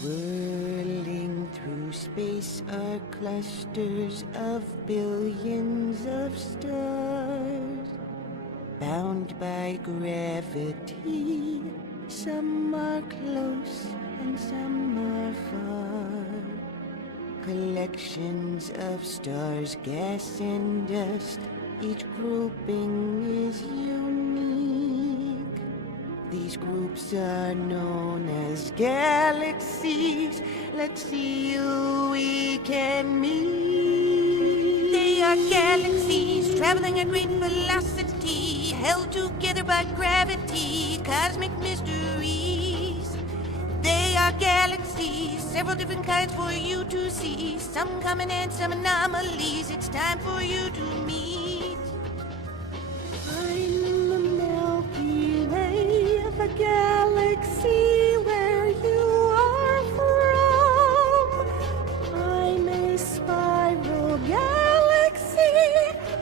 Swirling through space are clusters of billions of stars, bound by gravity. Some are close and some are far. Collections of stars, gas and dust, each grouping is unique. These groups are known as galaxies. Let's see who we can meet. They are galaxies traveling at great velocity, held together by gravity, cosmic mysteries. They are galaxies, several different kinds for you to see, some common and some anomalies. It's time for you to meet. I'm the Milky Way, the galaxy where you are from. I'm a spiral galaxy.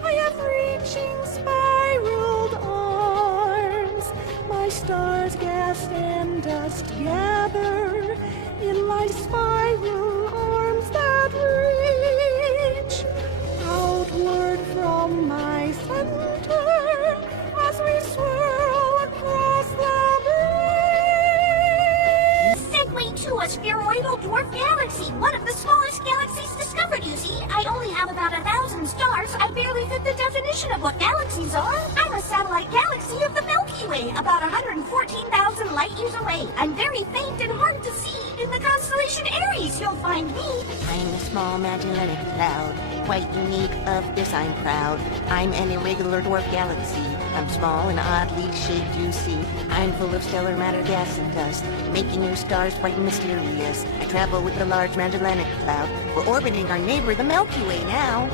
I have reaching spiraled arms. My stars, gas and dust gather in my spiral arms that reach outward from my center as we swirl across the breeze. Segue to a spheroidal dwarf galaxy, one of the smallest galaxies discovered, you see. I only have about 1,000 stars. I barely fit the definition of what galaxies are. I'm a satellite galaxy of the Milky Way, about 114,000 light years away. I'm very faint and hard to see. In the constellation Aries, you'll find me. I'm a small Magellanic cloud, quite unique, of this I'm proud. I'm an irregular dwarf galaxy. I'm small and oddly shaped, you see. I'm full of stellar matter, gas, and dust, making your stars quite mysterious. I travel with the large Magellanic cloud. We're orbiting our neighbor, the Milky Way, now.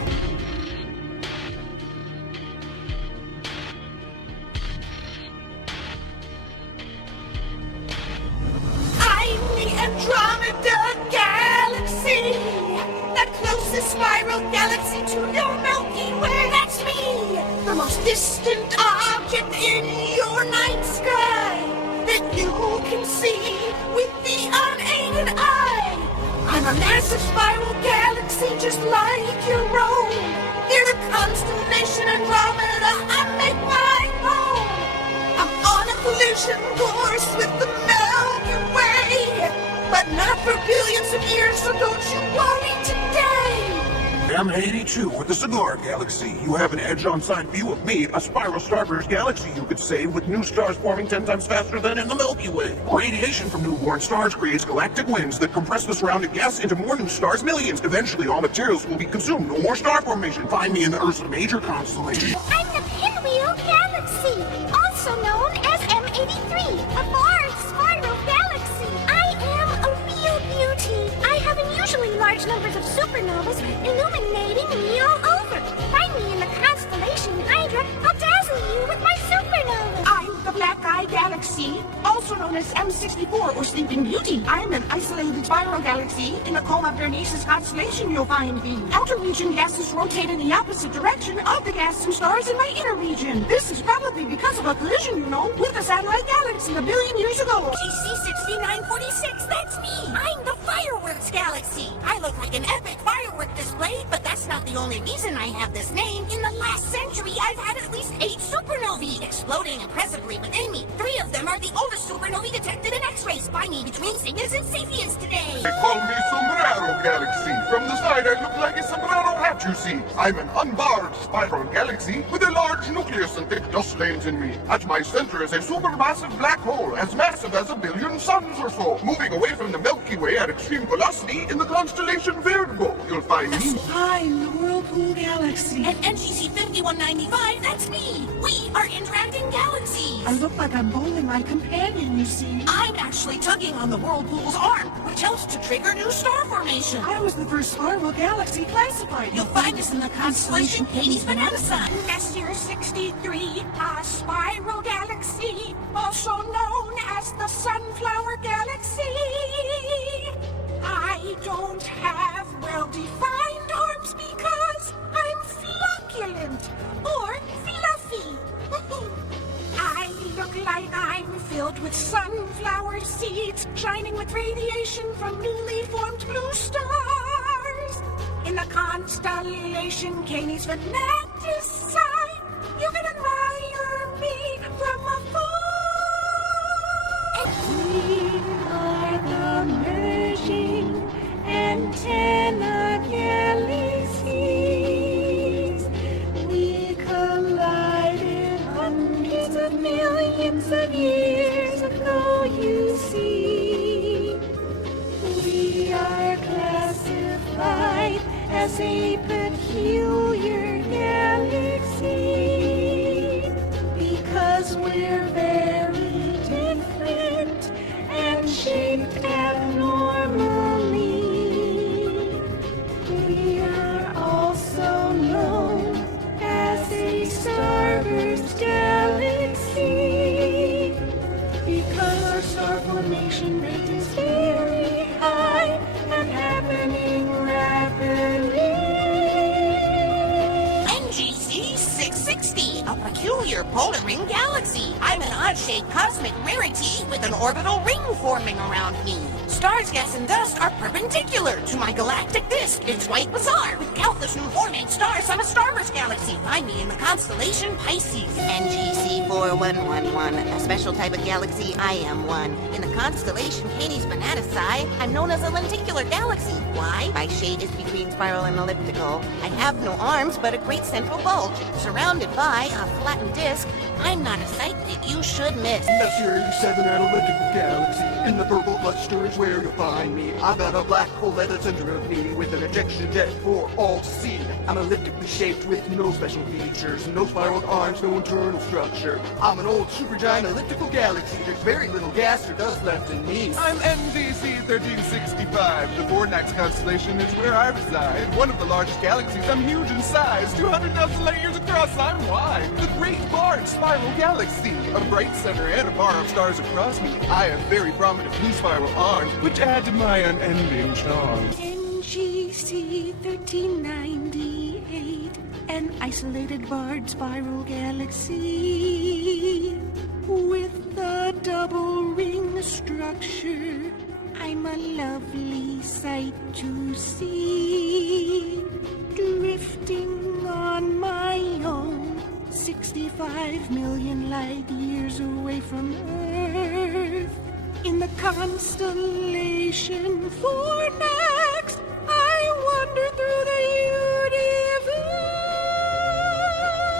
Andromeda Galaxy, the closest spiral galaxy to your Milky Way. That's me, the most distant object in your night sky that you can see with the unaided eye. I'm a massive spiral galaxy just like your own. Near the constellation Andromeda, I make my home. I'm on a collision course with the Milky Way, but not for billions of years, so don't you worry today. M82 with the Cigar Galaxy. You have an edge-on-side view of me, a spiral starburst galaxy, you could say, with new stars forming 10 times faster than in the Milky Way. Radiation from newborn stars creates galactic winds that compress the surrounding gas into more new stars, millions. Eventually, all materials will be consumed. No more star formation. Find me in the Earth's major constellation. I'm the Pinwheel Galaxy, also known as M83, a large spiral galaxy. I am a real beauty. I have unusually large numbers of supernovas illuminating me all over. Find me in the constellation Hydra. I'll dazzle you with my supernova. I'm the Black Eye Galaxy, also known as M64 or Sleeping Beauty. I'm an isolated spiral galaxy. In the Coma Berenices constellation, you'll find me. Outer region gases rotate in the opposite direction of the gas and stars in my inner region. This is probably because of a collision, you know, with a satellite galaxy a billion years ago. GC6946, that's me. I'm the Fireworks Galaxy. I look like an epic firework display, but that's not the only reason I have this name. In the last century, I've had at least 8 supernovae exploding impressively within me. 3 of them are the oldest supernovae detected in X-rays by me between Cygnus and Cepheus today. They call me Sombrero Galaxy. From the side, I look like a sombrero hat, you see. I'm an unbarred spiral galaxy with a large nucleus and thick dust lanes in me. At my center is a supermassive black hole, as massive as 1 billion suns or so, moving away from the Milky Way at extreme velocity in the constellation Virgo. You'll find me. I'm the Whirlpool Galaxy. And NGC 5195, that's me. We are interacting galaxies. I look like I'm bowling my companion, you see. I'm actually tugging on the Whirlpool's arm, which helps to trigger new star formation. I was the first spiral galaxy classified. You'll find us in the constellation Hades Banana Sun. Messier 63, a spiral galaxy, also known as the Sunflower Galaxy. I don't have well-defined arms because I'm flocculent or fluffy. I look like I'm filled with sunflower seeds, shining with radiation from newly formed blue stars. In the constellation Canis Venaticide, you can admire me from afar. We are the merging antenna galaxies. We collided hundreds of millions of years ago, you see. We are classified as a peculiar galaxy because we're very different and shaped abnormally. We are also known as a starburst galaxy because our star formation rate is very high and happening rapidly. NGC 660, a peculiar polar ring galaxy. I'm an odd-shaped cosmic rarity with an orbital ring forming around me. Stars, gas, and dust are perpendicular to my galactic disk. It's quite bizarre. With countless new forming stars, I'm a starburst galaxy. Find me in the constellation Pisces. NGC 4111, a special type of galaxy. I am one. In the constellation Canis Venaticide, I'm known as a lenticular galaxy. Why? My shape is between spiral and elliptical. I have no arms, but a great central bulge. Surrounded by a flattened disk, I'm not a sight that you should miss. Messier 87 at elliptical galaxy. In the purple cluster is where you'll find me. I've got a black hole at the center of me with an ejection jet for all to see. I'm elliptically shaped with no special features, no spiraled arms, no internal structure. I'm an old supergiant elliptical galaxy. There's very little gas or dust left in me. I'm NGC 1365. The Fornax constellation is where I reside. One of the largest galaxies. I'm huge in size. 200,000 light years across. I'm wide. The Great Barred Spiral Galaxy. A bright center and a bar of stars across me. I have very prominent blue spiral arms, which add to my unending charm. NGC 1398, an isolated barred spiral galaxy with a double ring structure. I'm a lovely sight to see, drifting on my own, 65 million light years away from Earth. In the constellation Fornax, I wander through the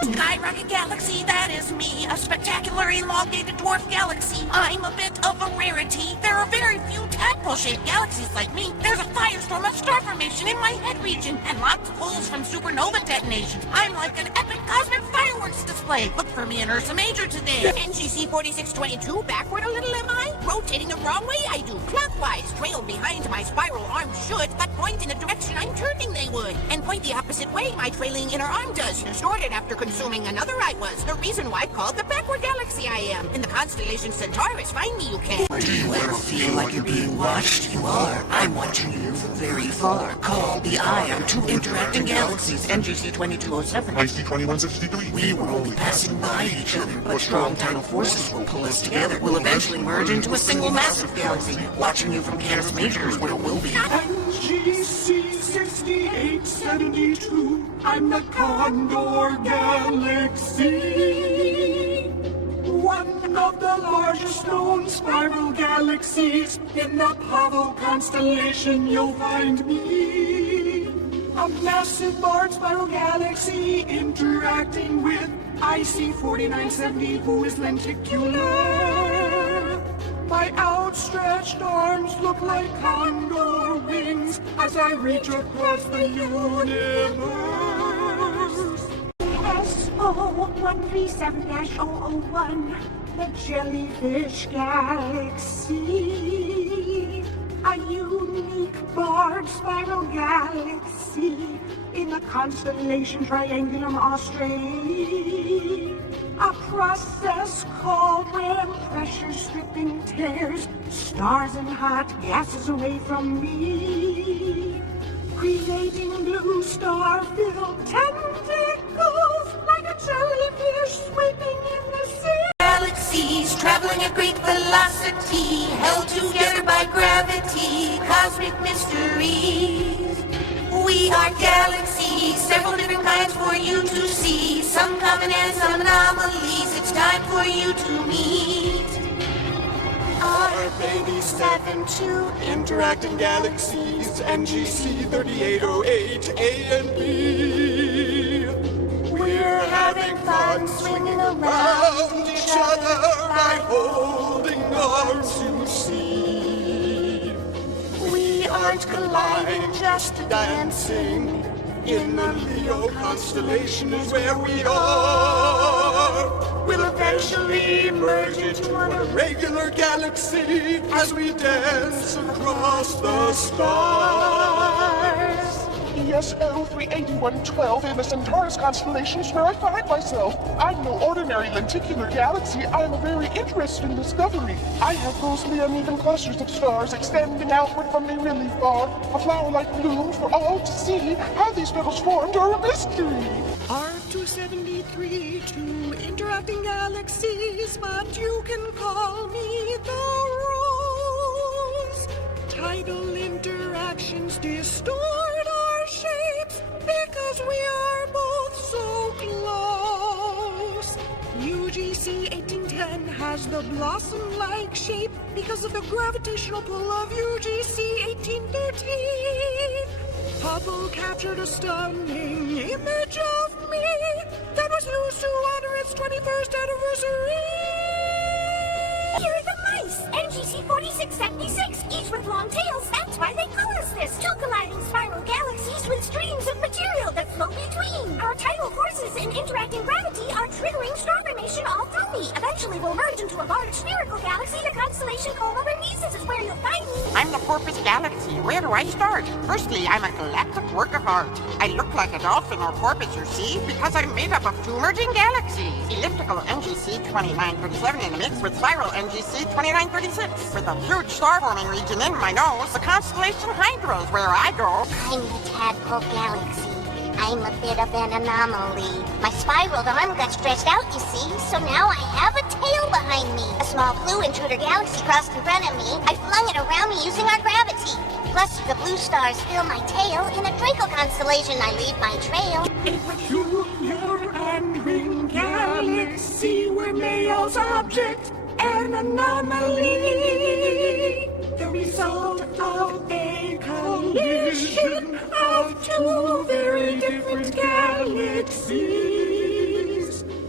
universe. Skyrocket galaxy, that is me. A spectacular elongated dwarf galaxy. I'm a bit of a rarity. There are very few tadpole-shaped galaxies like me. There's a firestorm of star formation in my head region and lots of holes from supernova detonations. I'm like an epic cosmic fireworks display. Look for me in Ursa Major today. NGC 4622, backward a little am I? Rotating the wrong way I do. Clockwise, trailed behind my spiral arm should, but point in the direction I'm turning they would. And point the opposite way my trailing inner arm does. Distorted after consuming another I was. The reason why called the backward galaxy I am. In the constellation Centaurus, find me you can. Do you ever feel like you're being watched? You are. I'm watching you from very far. Call the Eye on two interacting galaxies, NGC 2207. IC 2163. We were only passing by each other, but strong tidal forces will pull us together. We'll eventually merge into a single massive galaxy. Watching you from Canis Major is where we'll be. NGC 6872. I'm the Condor Galaxy. One of the largest known spiral galaxies. In the Pavo constellation you'll find me. A massive barred spiral galaxy interacting with IC 4970, who is lenticular. My outstretched arms look like condor wings as I reach across the universe. SO137-001, the Jellyfish Galaxy. A unique barred spiral galaxy in the constellation Triangulum Austrae. A process called RAM pressure stripping tears stars and hot gases away from me, creating blue star-filled tentacles like a jellyfish sweeping in the sea. Galaxies stars, traveling at great velocity, held together by gravity, cosmic mysteries. We are galaxies, several different kinds for you to see, some common and some anomalies. It's time for you to meet Our baby 72 interacting galaxies, NGC 3808 A and B. We're having fun swinging around each other by holding arms to see. We aren't colliding, just dancing. In the Leo constellation is where we are. We'll eventually merge into a regular galaxy as we dance across the stars. ESO 38112 in the Centaurus constellation is where I find myself. I'm no ordinary lenticular galaxy. I'm a very interesting discovery. I have ghostly uneven clusters of stars extending outward from me really far. A flower-like bloom for all to see. How these petals formed are a mystery. R273, two interacting galaxies, but you can call me the Rose. Tidal interactions distort our shapes because we are both so close. UGC 1810 has the blossom-like shape because of the gravitational pull of UGC 1813. Hubble captured a stunning image of me that was used to honor its 21st anniversary. Here are the mice! NGC 4676, each with long tails. That's why they call us this. Two colliding spiral galaxies with streams of material that flow between. Our tidal forces and interacting gravity are triggering star formation all through me. Eventually we'll merge into a large spherical galaxy. The constellation called Bernices is where you'll find me. I'm the Porpoise Galaxy. Where do I start? Firstly, I'm a galactic work of art. I look like a dolphin or porpoise, you see, because I'm made up of two merging galaxies. Elliptical NGC 2937 in the mix with spiral NGC 2936. With a huge star-forming region in my nose, the constellation Hydra is where I go. I'm the Tadpole Galaxy. I'm a bit of an anomaly. My spiraled arm got stretched out, you see, so now I have a tail behind me. A small blue intruder galaxy crossed in front of me. I flung it around me using our gravity. Plus, the blue stars fill my tail. In a Draco constellation, I leave my trail. A peculiar and ring galaxy where Mayo's object an anomaly. The result of a collision of two very different galaxies.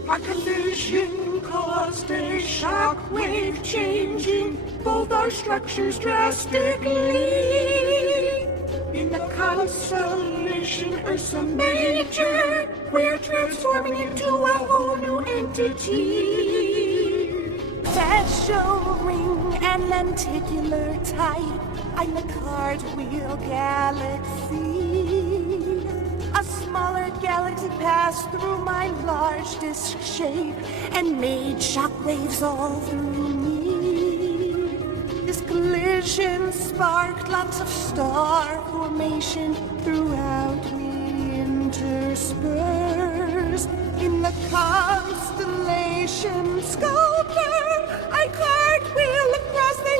Our collision caused a shockwave changing both our structures drastically. In the constellation Ursa Major, we're transforming into a whole new entity. Special ring and lenticular type. I'm a cartwheel galaxy. A smaller galaxy passed through my large disk shape and made shockwaves all through me. This collision sparked lots of star formation throughout me, interspersed in the constellation Sculptor. I cartwheel across the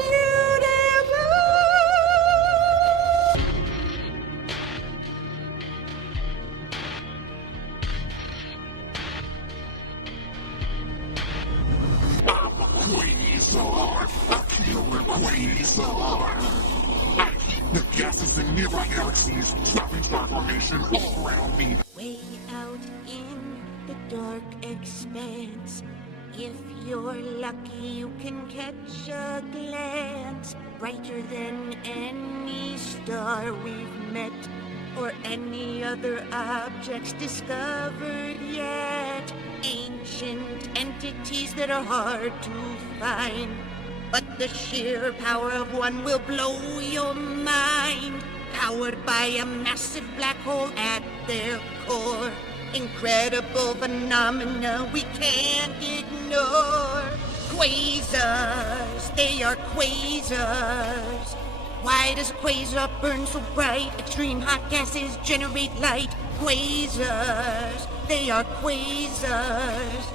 The gases in nearby galaxies, stopping star formation all around me. Way out in the dark expanse. If you're lucky, you can catch a glance. Brighter than any star we've met, or any other objects discovered yet. Ancient entities that are hard to find, but the sheer power of one will blow your mind. Powered by a massive black hole at their core. Incredible phenomena we can't ignore. Quasars, they are quasars. Why does a quasar burn so bright? Extreme hot gases generate light. Quasars, they are quasars.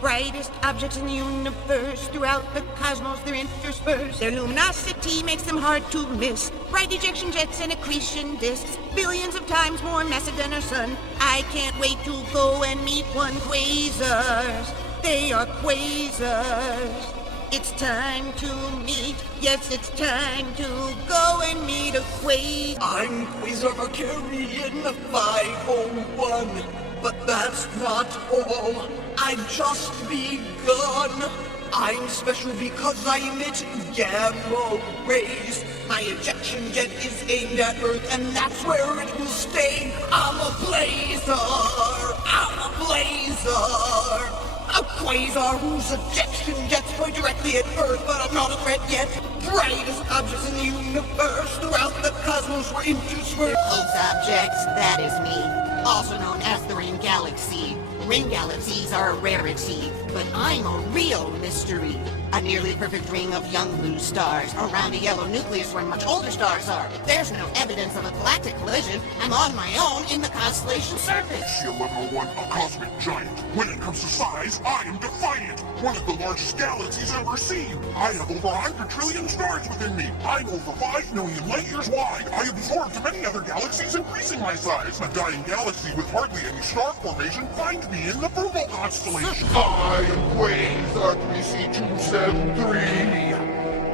Brightest objects in the universe, throughout the cosmos they're interspersed. Their luminosity makes them hard to miss. Bright ejection jets and accretion disks, billions of times more massive than our sun. I can't wait to go and meet one. Quasars, they are quasars. It's time to meet, yes, it's time to go and meet a quasar. I'm Quasar Valkyrian 501, but that's not all. I've just begun. I'm special because I emit gamma rays. My ejection jet is aimed at Earth, and that's where it will stay. I'm a blazar. I'm a blazar. A quasar whose ejection jets point directly at Earth, but I'm not a threat yet. Brightest objects in the universe, throughout the cosmos we're interspersed. Those objects, that is me, also known as the Ring Galaxy. Ring galaxies are a rarity, but I'm a real mystery. A nearly perfect ring of young blue stars around a yellow nucleus where much older stars are. There's no evidence of a galactic collision. I'm on my own in the constellation surface. C1101, a cosmic giant. When it comes to size, I am defiant. One of the largest galaxies ever seen. I have over 100 trillion stars within me. I'm over 5 million light years wide. I absorbed many other galaxies, increasing my size. A dying galaxy with hardly any star formation finds me in the Virgo constellation. I am Quasar 3C273.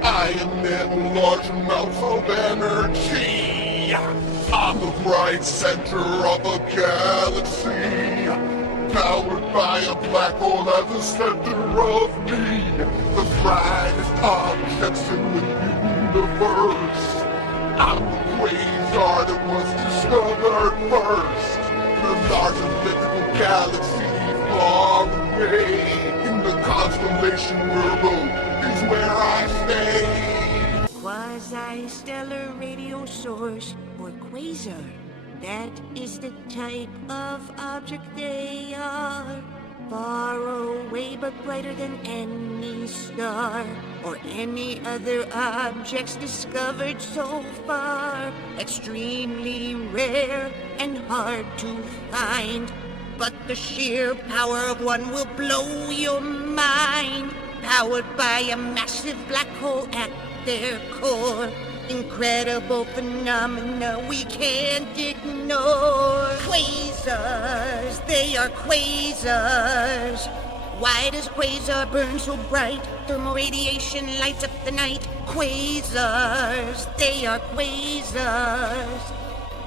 I emit large amounts of energy. I'm the bright center of a galaxy, powered by a black hole at the center of me. The brightest objects in the universe. I'm the quasar that was discovered first. The large elliptical galaxy far away in the constellation Virgo is where I stay. Quasi-stellar radio source, or quasar. That is the type of object they are. Far away but brighter than any star, or any other objects discovered so far. Extremely rare and hard to find. But the sheer power of one will blow your mind. Powered by a massive black hole at their core. Incredible phenomena we can't ignore. Quasars, they are quasars. Why does quasar burn so bright? Thermal radiation lights up the night. Quasars, they are quasars.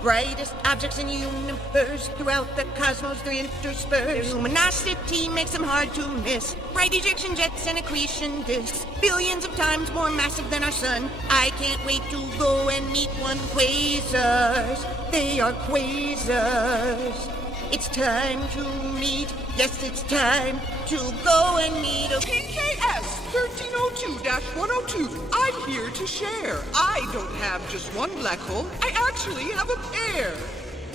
Brightest objects in the universe, throughout the cosmos they're interspersed. Their luminosity makes them hard to miss. Bright ejection jets and accretion disks, billions of times more massive than our sun. I can't wait to go and meet one. Quasars, they are quasars. It's time to meet, yes, it's time to go and meet a PKS 1302-102. I'm here to share. I don't have just one black hole. I actually have a pair.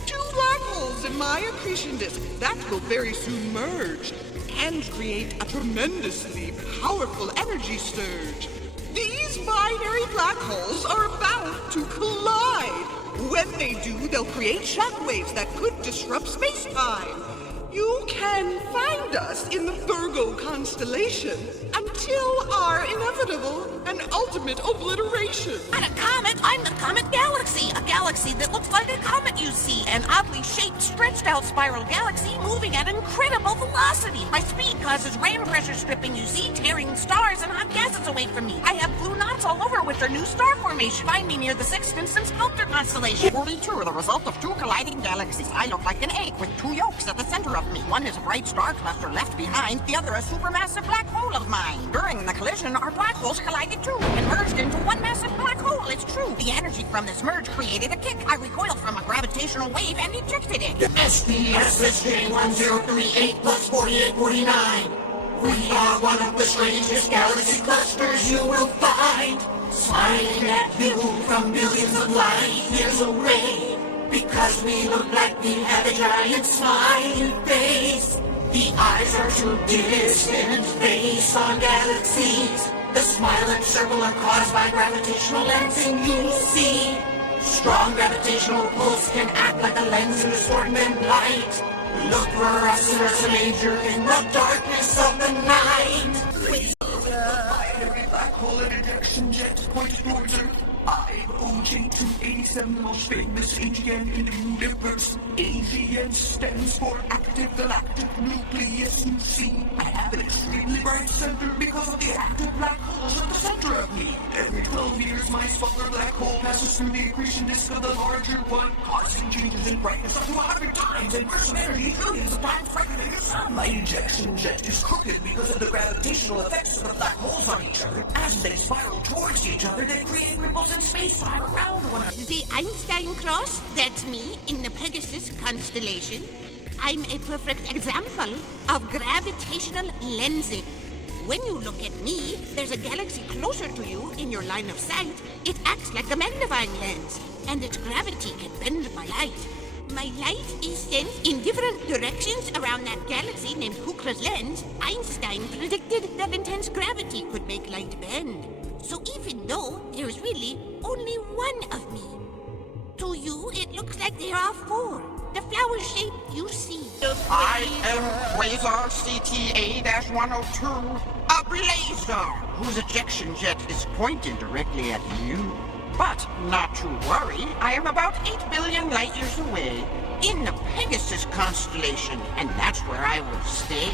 2 black holes in my accretion disk that will very soon merge and create a tremendously powerful energy surge. These binary black holes are about to collide. When they do, they'll create shockwaves that could disrupt space-time. You can find us in the Virgo constellation until our inevitable and ultimate obliteration. Not a comet, I'm the Comet Galaxy, a galaxy that looks like a comet you see, an oddly shaped, stretched-out spiral galaxy moving at incredible velocity. My speed causes ram pressure stripping you see, tearing stars and hot gases away from me. I have blue knots all over which are new star formation. Find me near the 6th instance Sculptor constellation. 42, the result of 2 colliding galaxies. I look like an egg with 2 yolks at the center of me. One is a bright star cluster left behind, the other a supermassive black hole of mine. During the collision, our black holes collided too and merged into one massive black hole. It's true. The energy from this merge created a kick. I recoiled from a gravitational wave and ejected it. SPSSJ1038 plus 4849. We are one of the strangest galaxy clusters you will find. Smiling at you from billions of light years away. Because we look like we have a giant smiling face. The eyes are too distant based on galaxies. The smile and circle are caused by gravitational lensing, you see. Strong gravitational pulse can act like a lens and distort dim light. Look for us, Ursa Major, in the darkness of the night. Every black hole and ejection jet pointed towards Earth. I'm OJ287, the most famous AGN in the universe. AGN stands for Active Galactic Nucleus, you see. I have an extremely bright center because of the active black holes at the center of me. Every 12 years, my smaller black hole passes through the accretion disk of the larger one, causing changes in brightness up to 100 times and bursts of energy trillions of times brighter than your sun. My ejection jet is crooked because of the gravitational effects of the black holes on each other. As they spiral towards each other, they create ripples in space-time around one another. The Einstein Cross, that's me in the Pegasus constellation. I'm a perfect example of gravitational lensing. When you look at me, there's a galaxy closer to you in your line of sight. It acts like a magnifying lens, and its gravity can bend my light. My light is sent in different directions around that galaxy named Hukra's lens. Einstein predicted that intense gravity could make light bend. So even though there's really only one of me, to you it looks like there are four. The flower shape you see. I am Quasar CTA-102, a blazer whose ejection jet is pointed directly at you. But not to worry, I am about 8 billion light years away in the Pegasus constellation, and that's where I will stay.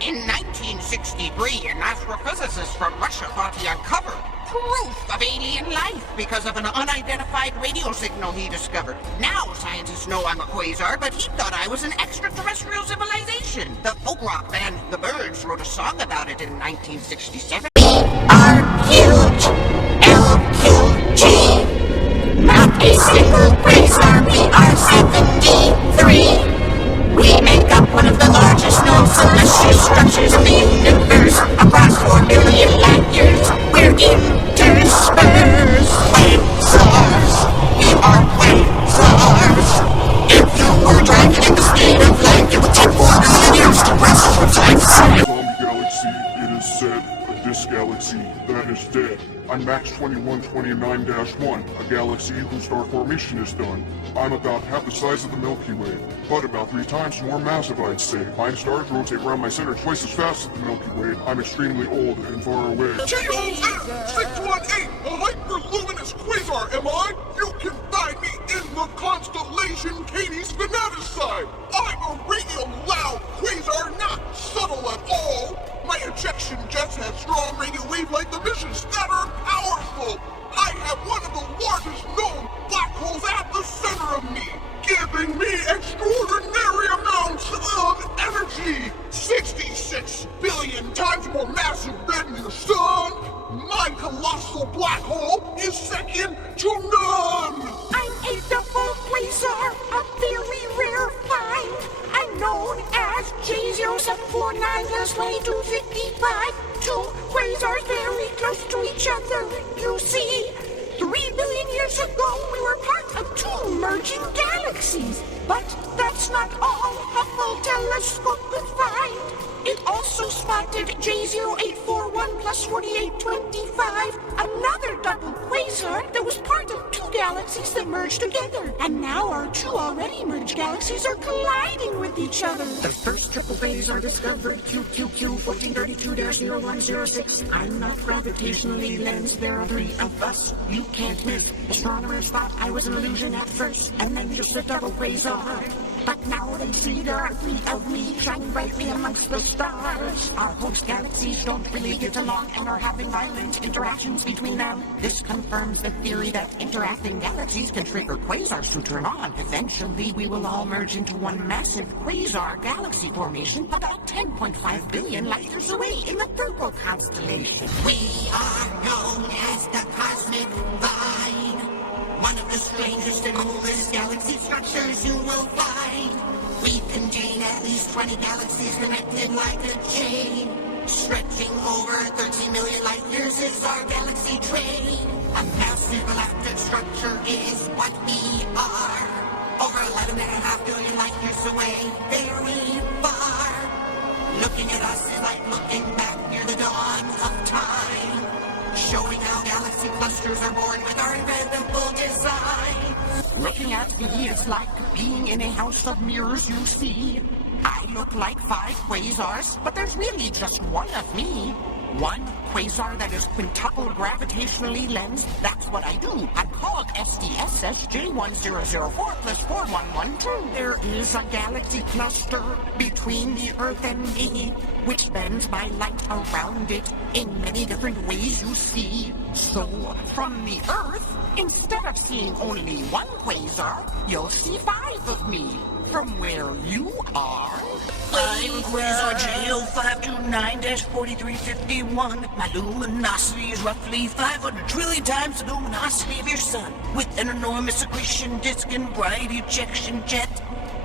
In 1963, an astrophysicist from Russia thought he uncovered proof of alien life because of an unidentified radio signal he discovered. Now scientists know I'm a quasar, but he thought I was an extraterrestrial civilization. The folk rock band The Birds wrote a song about it in 1967. Are huge, LQG. Not a single quasar, we are 73. We make up one of the largest known celestial structures in the universe. Across 4 billion light years, we're interspersed. Quasars, we are quasars. If you were driving at the speed of light, it would take 4 billion years to cross from side to side. From the galaxy, it is said that this galaxy, that is dead. I'm Max 2129-1, a galaxy whose star formation is done. I'm about half the size of the Milky Way, but about 3 times more massive, I'd say. My stars rotate around my center twice as fast as the Milky Way. I'm extremely old and far away. GOM618, a hyperluminous quasar, am I? You can find me in the constellation Katie's Venaticide. I'm a radium loud quasar, not subtle at all. My ejection jets have strong radio wave-like emissions that are powerful. I have one of the largest known black holes at the center of me, giving me extraordinary amounts of energy. 66 billion times more massive than the sun. My colossal black hole is second to none. I'm a double quasar, a very rare find. I'm known as J0749+2255. 2 quasars very close to each other. You see, 3 billion years ago, we were part of 2 merging galaxies. But that's not all Hubble telescope could find. It also spotted J0841+4825, another double quasar that was part of 2 galaxies that merged together. And now our 2 already merged galaxies are colliding with each other. The first triple quasar discovered, QQQ1432-0106. I'm not gravitationally lensed, there are 3 of us. You can't miss. Astronomers thought I was an illusion at first, and then just a double quasar. But now they see there are 3 of me shining brightly amongst the stars. Our host galaxies don't really get along and are having violent interactions between them. This confirms the theory that interacting galaxies can trigger quasars to turn on. Eventually, we will all merge into one massive quasar galaxy formation about 10.5 billion light years away in the Purple constellation. We are known as the Cosmic Vine. One of the strangest and coolest galaxy structures you will find. We contain at least 20 galaxies connected like a chain. Stretching over 13 million light years is our galaxy train. A massive galactic structure is what we are. Over 11.5 billion light years away, very far. Looking at us is like looking back near the dawn of time. Showing how galaxy clusters are born with our inventable design. Looking at me is like being in a house of mirrors, you see. I look like 5 quasars, but there's really just one of me. One quasar that is quintuple gravitationally lensed. That's what I do. I'm called SDSSJ1004 plus 4112. There is a galaxy cluster between the Earth and me, which bends my light around it in many different ways you see. So, from the Earth, instead of seeing only one quasar, you'll see 5 of me. From where you are... I'm Quasar J0529-4351. My luminosity is roughly 500 trillion times the luminosity of your sun, with an enormous accretion disk and bright ejection jet.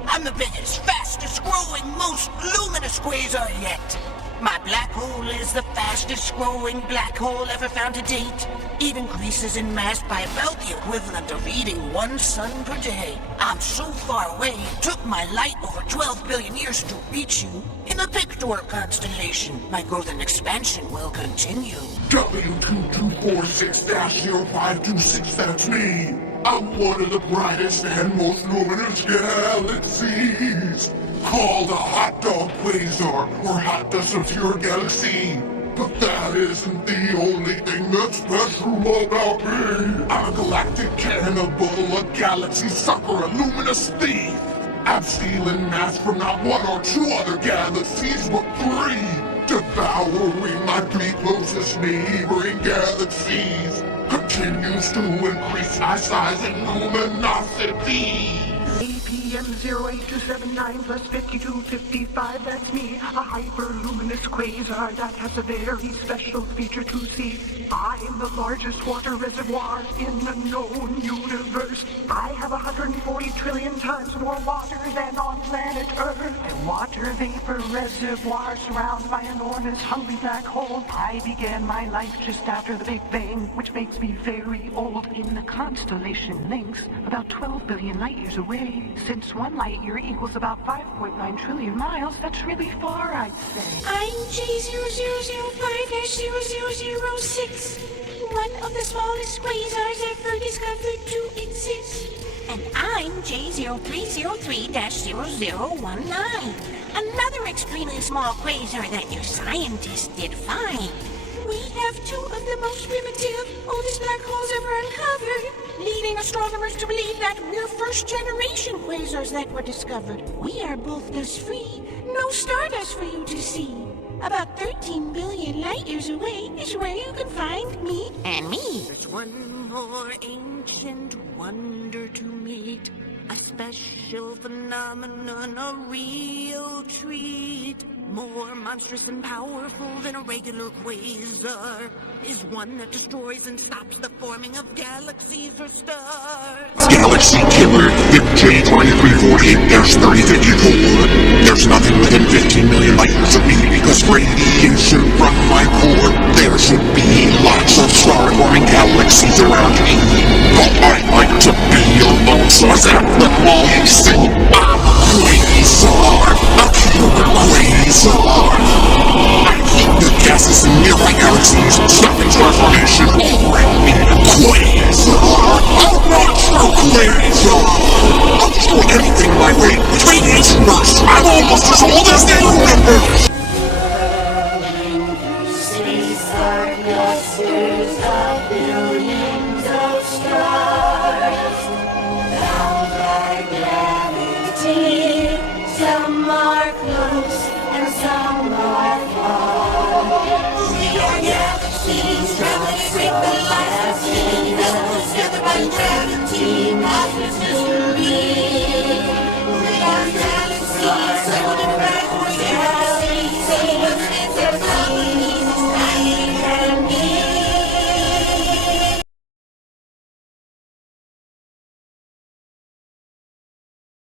I'm the biggest, fastest growing, most luminous quasar yet. My black hole is the fastest growing black hole ever found to date. It increases in mass by about the equivalent of eating 1 sun per day. I'm so far away, it took my light over 12 billion years to reach you. In the Pictor constellation, my growth and expansion will continue. W2246-0526, that's me. I'm one of the brightest and most luminous galaxies. Called a hot dog quasar or hot dust of your galaxy. But that isn't the only thing that's special about me. I'm a galactic cannibal, a galaxy sucker, a luminous thief. I'm stealing mass from not 1 or 2 other galaxies, but 3. Devouring my 3 closest neighboring galaxies. Continues to increase my size and luminosity. APM08279 plus 5255, that's me, a hyperluminous quasar that has a very special feature to see. I am the largest water reservoir in the known universe. I have 140 trillion times more water than on planet Earth. A water vapor reservoir surrounded by an enormous hungry black hole. I began my life just after the Big Bang, which makes me very old. In the constellation Lynx, about 12 billion light years away. Since 1 light year equals about 5.9 trillion miles, that's really far, I'd say. I'm J0005-0006, one of the smallest quasars ever discovered to exist. And I'm J0303-0019, another extremely small quasar that your scientists did find. We have 2 of the most primitive, oldest black holes ever uncovered, leading astronomers to believe that we're first-generation quasars that were discovered. We are both dust-free, no stardust for you to see. About 13 billion light years away is where you can find me And me. There's one more ancient wonder to meet. A special phenomenon, a real treat. More monstrous and powerful than a regular quasar. Is one that destroys and stops the forming of galaxies or stars. Galaxy Killer, J2348-3054. There's nothing within 15 million light years of me because radiation from my core. There should be lots of star-forming galaxies around me. But I like to be alone, so I zap them all you see. I'm a quasar, a killer quasar. I keep the gases in nearby galaxies, stopping star formation, bring me a quasar. I'm not true quasar. I'll destroy anything in my way with radiation bursts. I'm almost as old as the universe. Cities are clusters of billions of stars. Bound by gravity, some are close and some are far. We are galaxies traveling with the light of together by gravity, consciousness.